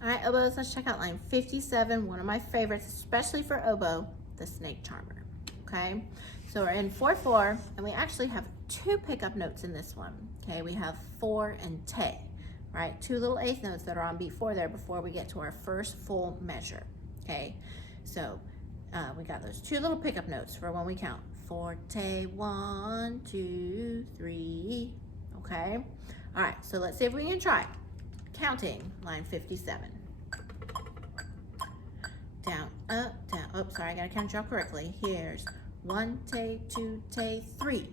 All right, oboes, let's check out line 57, one of my favorites, especially for oboe, the snake charmer, okay? So we're in 4/4, and we actually have two pickup notes in this one, okay? We have 4 and te, right? Two little eighth notes that are on beat 4 there before we get to our first full measure, okay? So we got those two little pickup notes for when we count. 4 te, 1, 2, 3, okay? All right, so let's see if we can try counting line 57. Down, up, down. Oh, sorry, I gotta count y'all correctly. Here's 1 te, 2 te, 3.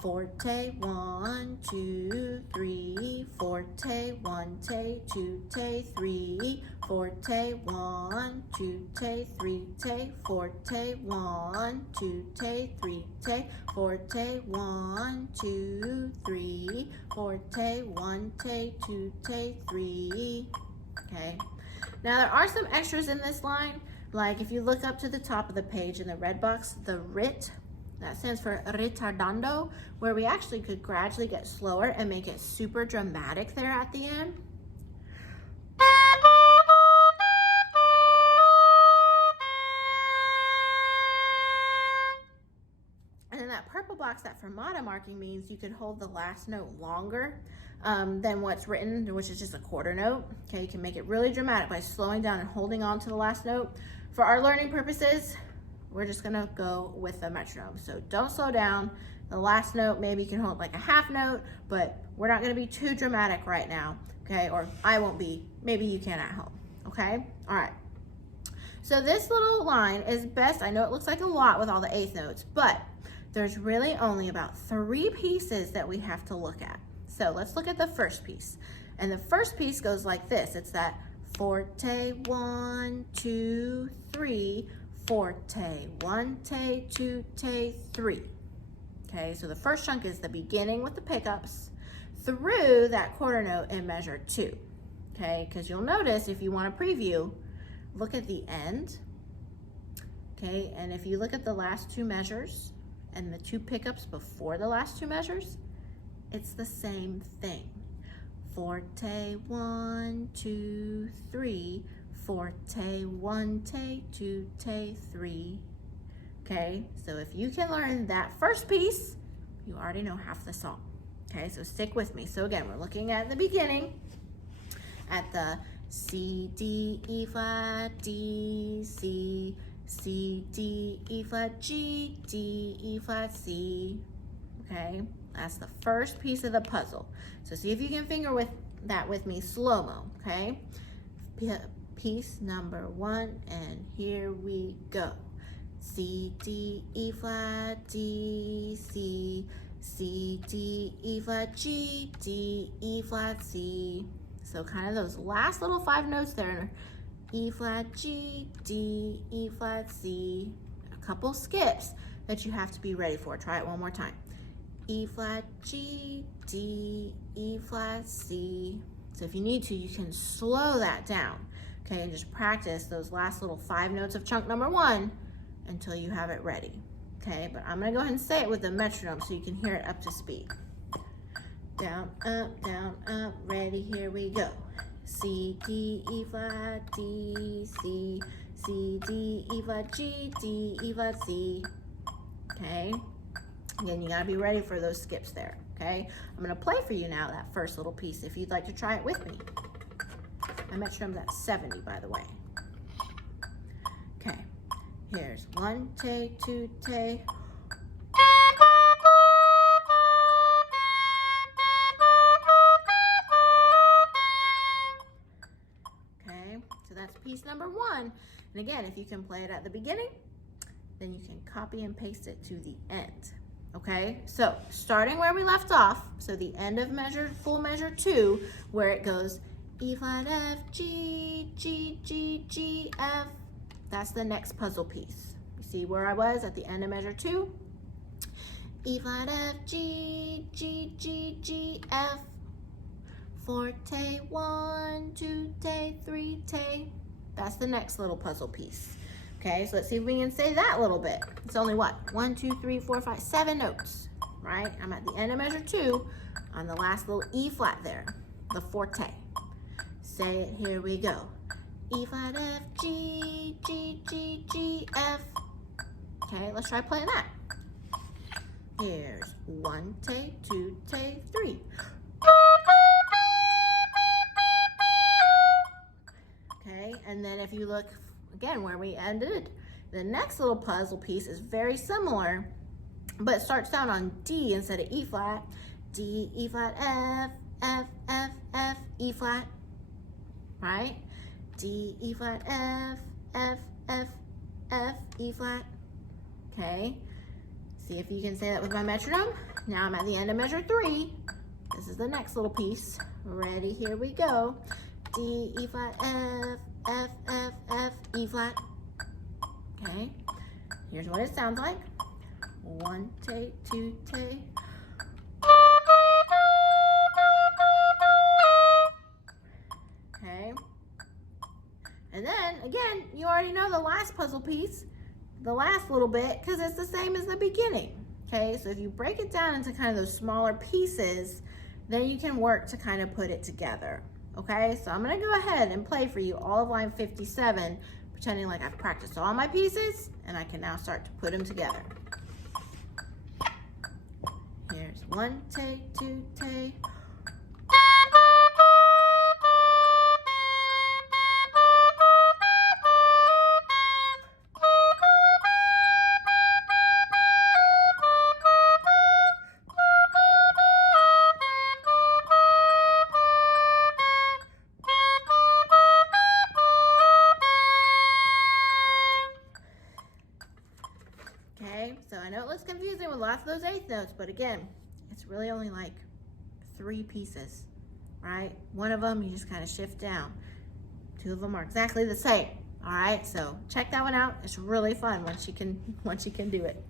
4 te, 1, 2, 3. 4 te, 1 te, 2 te, 3. 4 te, 1, 2 te, 3 te. 4 te, 1, 2 te, 3 te. 4 te, 1, 2, 3. 4 te, 1 te, 2 te, 3. Okay. Now there are some extras in this line, like if you look up to the top of the page in the red box, the rit, that stands for retardando, where we actually could gradually get slower and make it super dramatic there at the end. And then that purple box, that fermata marking, means you could hold the last note longer than what's written, which is just a quarter note. Okay, you can make it really dramatic by slowing down and holding on to the last note. For our learning purposes, we're just gonna go with the metronome. So don't slow down. The last note, maybe you can hold like a half note, but we're not gonna be too dramatic right now, okay? Or I won't be, maybe you can at home, okay? All right. So this little line is best, I know it looks like a lot with all the eighth notes, but there's really only about 3 pieces that we have to look at. So let's look at the first piece. And the first piece goes like this. It's that forte, 1, 2, 3, forte, 1 te, 2 te, 3. Okay, so the first chunk is the beginning with the pickups through that quarter note in measure 2. Okay, because you'll notice if you want to preview, look at the end. Okay, and if you look at the last 2 measures and the 2 pickups before the last 2 measures, it's the same thing. Forte, 1, 2, 3. Forte, 1 te, 2 te, 3. Okay, so if you can learn that first piece, you already know half the song. Okay, so stick with me. So again, we're looking at the beginning, at the C, D, E flat, D, C, C, D, E flat, G, D, E flat, C. Okay, that's the first piece of the puzzle. So see if you can finger with that with me slow-mo, okay? Piece number 1, and here we go. C, D, E flat, D, C, C, D, E flat, G, D, E flat, C. So kind of those last little 5 notes there. E flat, G, D, E flat, C. A couple skips that you have to be ready for. Try it one more time. E flat, G, D, E flat, C. So if you need to, you can slow that down, okay, and just practice those last little 5 notes of chunk number 1 until you have it ready, okay? But I'm gonna go ahead and say it with the metronome so you can hear it up to speed. Down, up, ready, here we go. C, D, E flat, D, C, C, D, E flat, G, D, E flat, C, okay? Again, you gotta be ready for those skips there, okay? I'm gonna play for you now that first little piece if you'd like to try it with me. My metronome's at 70, by the way. Okay, here's 1 te, 2 te. Okay, so that's piece number 1. And again, if you can play it at the beginning, then you can copy and paste it to the end. Okay, so starting where we left off, so the end of full measure 2, where it goes E flat, F, G, G, G, G, F. That's the next puzzle piece. You see where I was at the end of measure 2? E flat, F, G, G, G, G, F. Forte, 1, 2 te, 3 te. That's the next little puzzle piece. Okay, so let's see if we can say that a little bit. It's only what? 1, 2, 3, 4, 5, 7 notes, right? I'm at the end of measure 2 on the last little E flat there, the forte. Say it, here we go. E flat, F, G, G, G, G, F. Okay, let's try playing that. Here's 1 take, 2 take, 3. Okay, and then if you look again where we ended, the next little puzzle piece is very similar, but it starts down on D instead of E flat. D, E flat, F, F, F, F, E flat, right? D, E flat, F, F, F, F, E flat. Okay, see if you can say that with my metronome. Now I'm at the end of measure 3. This is the next little piece. Ready, here we go. D, E flat, F, F, F, F, E flat. Okay, here's what it sounds like. 1 take, 2 take. Okay, and then again, you already know the last puzzle piece, the last little bit, because it's the same as the beginning. Okay, so if you break it down into kind of those smaller pieces, then you can work to kind of put it together. Okay, so I'm gonna go ahead and play for you all of line 57, pretending like I've practiced all my pieces and I can now start to put them together. Here's 1 take, 2 take. Okay, so I know it looks confusing with lots of those eighth notes, but again, it's really only like 3 pieces, right? One of them you just kind of shift down. 2 of them are exactly the same. All right, so check that one out. It's really fun once you can do it.